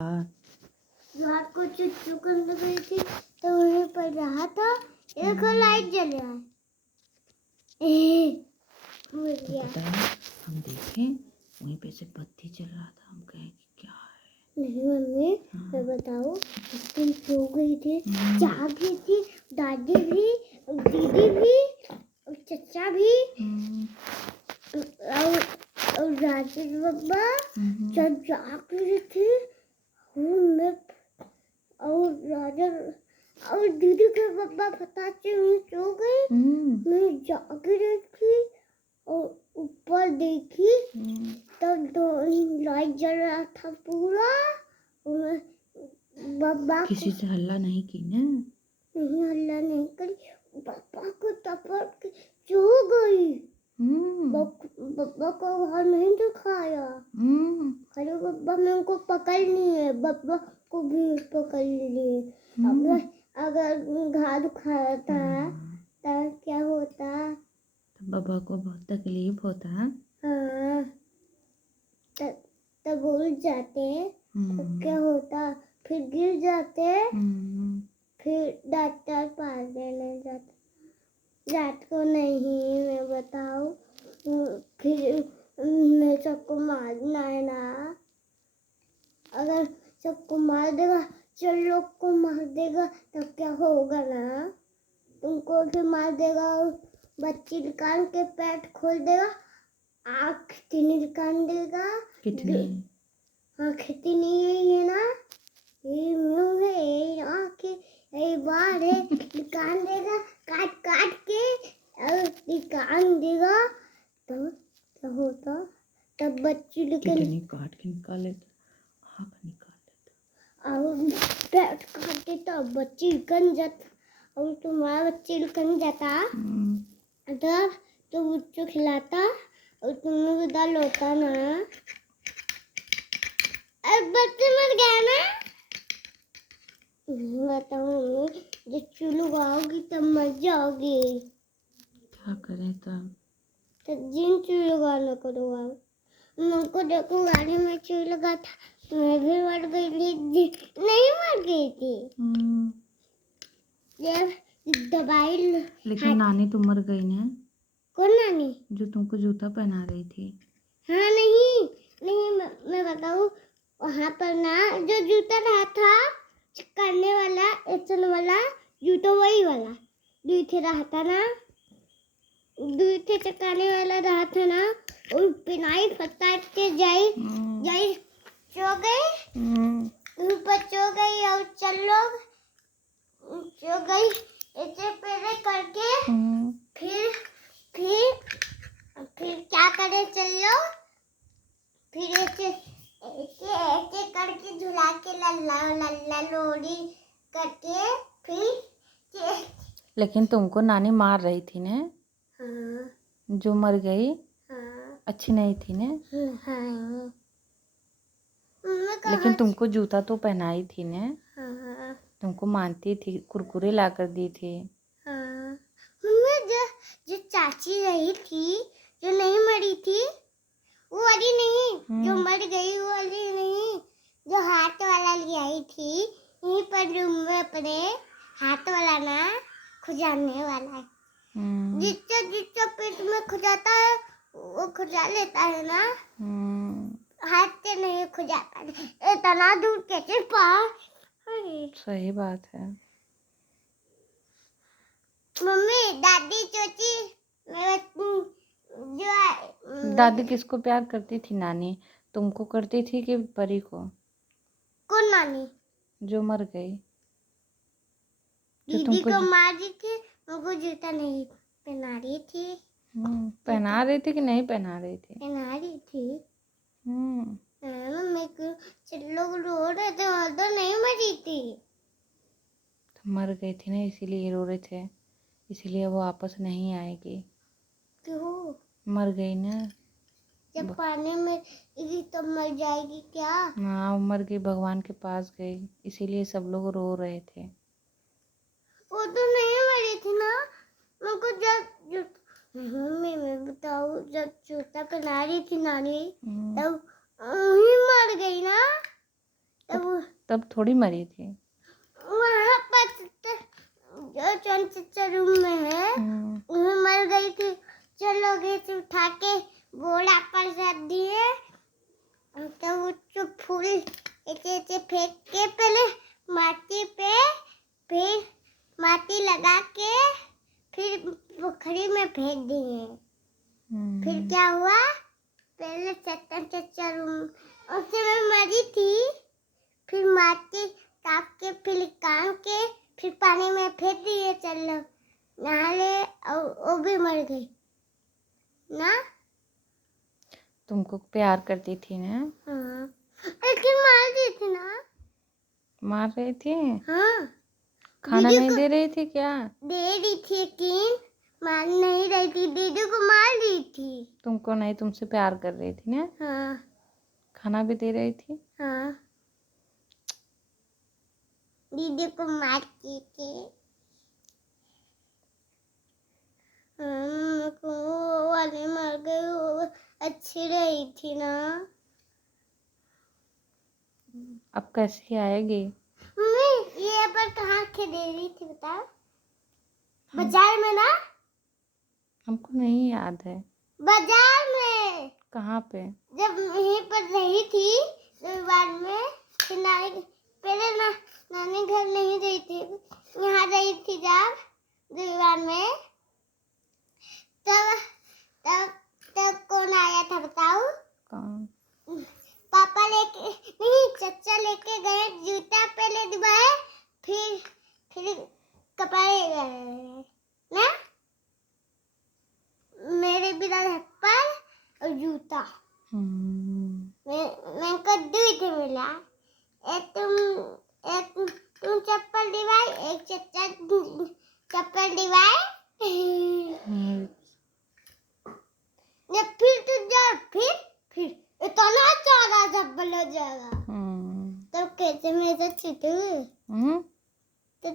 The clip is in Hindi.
रात को चुच्चू करने गई थी तो वहीं पर रहा था, एक लाइट जल रहा है। तो पता है हम देखे वहीं पे से बत्ती चल रहा था, हम कहे कि क्या है। नहीं मम्मी, मैं बताऊं, उस दिन सो गई थी, जागी थी, दादी भी, दीदी भी, और चचा भी, और राजेश बाबा जब जाग रहे थे, मैं और राजा और दीदी के पापा पता चल सो गए, मैं जाग रही थी और ऊपर देखी तब तो लाइट जल रहा था पूरा। और बाबा किसी से हल्ला नहीं की ना? नहीं, हल्ला नहीं करी, पापा को टपक के सो गई। पापा को बाहर नहीं दिखाया। अरे पापा मेरे को पकड़नी है, पापा को भी पकड़ लिए। अगर घाव खाया था तब क्या होता? बाबा को बहुत तकलीफ होता है। हाँ, तब भूल जाते, तो क्या होता? फिर गिर जाते, फिर डॉक्टर पास देने जाते। रात को नहीं, मैं बताऊं, फिर मैं सबको मारना है ना। अगर सबको मार देगा, चल लोग को मार देगा, तब क्या होगा ना? तुमको भी मार देगा, बच्ची निकाल के पेट खोल देगा, आँख निकाल देगा। कितनी? आँख नहीं है ना, ये मुंह है, ये आँख है, ये बाल है, निकाल देगा, काट काट के और निकाल देगा। तब क्या होता? तब बच्ची कितनी काट के निकाले तो आँख निकाल लेता और पेट काट देता, बच्ची निकल जाता, और तुम्हारा बच्ची निकल जाता। तब तो बच्चों खिलाता और तुम्हें भी दाल होता ना। अब बच्चे मर गया ना। बताऊँ, जब चूल्हा गाओगी तब मर जाओगी। क्या करें तब? तो जिन चूल्हा गाना करो आप। मुझको देखो गाड़ी में चूल्हा लगा था, मैं भी मर गई थी, नहीं मर गई थी। जब दवाई लेकिन नानी तो मर गई ना। कौन नानी? जो तुमको जूता पहना रही थी। हाँ नहीं नहीं, मैं बताऊँ, वहाँ पर ना जो जूता रहा था करने वाला, एक्शन वाला जूता, वही वाला दूसरे रहा था ना, दूसरे चकाने वाला रहा था ना, और पिनाई फटा के जाई जाई सो गई, ऊपर सो गई और चलो सो गई, ऐसे पहले करके फिर क्या करे, चलो फिर ऐसे ऐसे ऐसे करके झुला के लल्ला लल्ला लोरी करके फिर। लेकिन तुमको नानी मार रही थी ने? हाँ, जो मर गई। हाँ, अच्छी नहीं थी ने? हाँ, लेकिन तुमको जूता तो पहनाई थी ने? हाँ, तुमको मानती थी, कुरकुरे ला कर दी थी। हाँ, जो चाची रही थी, जो नहीं मरी थी, वो वाली नहीं, जो मर गई वो वाली नहीं, जो हाथ वाला ले आई थी, यहीं पर रूम में अपने हाथ वाला ना, खुजाने वाला है। जिससे पेट में खुजाता है वो खुजा लेता है ना। हाथ से नहीं खुजाता, इतना दूर कैसे पास? सही बात है। मम्मी, दादी, चाची, दादी किसको प्यार करती थी नानी? तुमको करती थी कि परी को? कौन नानी? जो मर गई। दीदी को मार दी थी, मुझको जूता नहीं पहना रही थी। पहना रही थी कि नहीं पहना रही थी? पहना रही थी। मम्मी को लोग रो रहे थे, और तो नहीं मरी थी। तो मर गई थी ना, इसीलिए रो रहे थे, इसीलिए वो वापस नहीं आएगी। क्यों? मर गई ना। जब पानी में गिरी तब मर जाएगी क्या? हाँ, वो मर गई, भगवान के पास गई, इसीलिए सब लोग रो रहे थे। वो तो नहीं मरी थी ना। मुझको जब मम्मी, मैं बताऊँ, जब जूता पहना रही थी नानी तब वही मर गई ना। तब थोड़ी मरी थी। वहाँ पर जो चचा रूम में है वहाँ मर गई थी। चलो गए थे उठा के बोरा पर रख दिए। तो वो जो फूल ऐसे फेंक के पहले माटी पे, फिर माटी लगा के फिर पोखरी में फेंक दिए। फिर क्या हुआ, पहले चचा रूम उसमें मरी थी, फिर माटी काट के फिर काम के फिर पानी में फेंक दिए। चलो नहा ले और वो भी मर गई ना। तुमको प्यार करती थी ना? हाँ, लेकिन मार दी थी ना। मार रही थी? हाँ। खाना नहीं दे रही थी क्या? दे रही थी लेकिन मार नहीं रही थी। दीदी को मार दी थी। तुमको नहीं, तुमसे प्यार कर रही थी ना? हाँ। खाना भी दे रही थी? हाँ। दीदी को मारती थी। वो वाले मर गए, वो अच्छी रही थी ना। अब कैसे आएगी? मम्मी ये पर कहाँ के दे रही थी बताओ? बाजार में ना। हमको नहीं याद है। बाजार में। कहाँ पे? जब यहीं पर रही थी रविवार में, फिर पहले नानी घर नहीं रही थी, यहाँ रही थी जब रविवार में, तब तब तब कौन आया था बताओ? कौन? पापा लेके नहीं, चचा लेके गए, जूता पहले दिवाए, फिर कपड़े गए ना। मेरे बिना चप्पल और जूता। मैं को दूध मिला। एक तुम चप्पल दिवाई, एक चचा चप्पल दिवाए। फिर तो जा, फिर इतना सारा चप्पल हो जाएगा। तो कैसे मैं तो छूटू? तो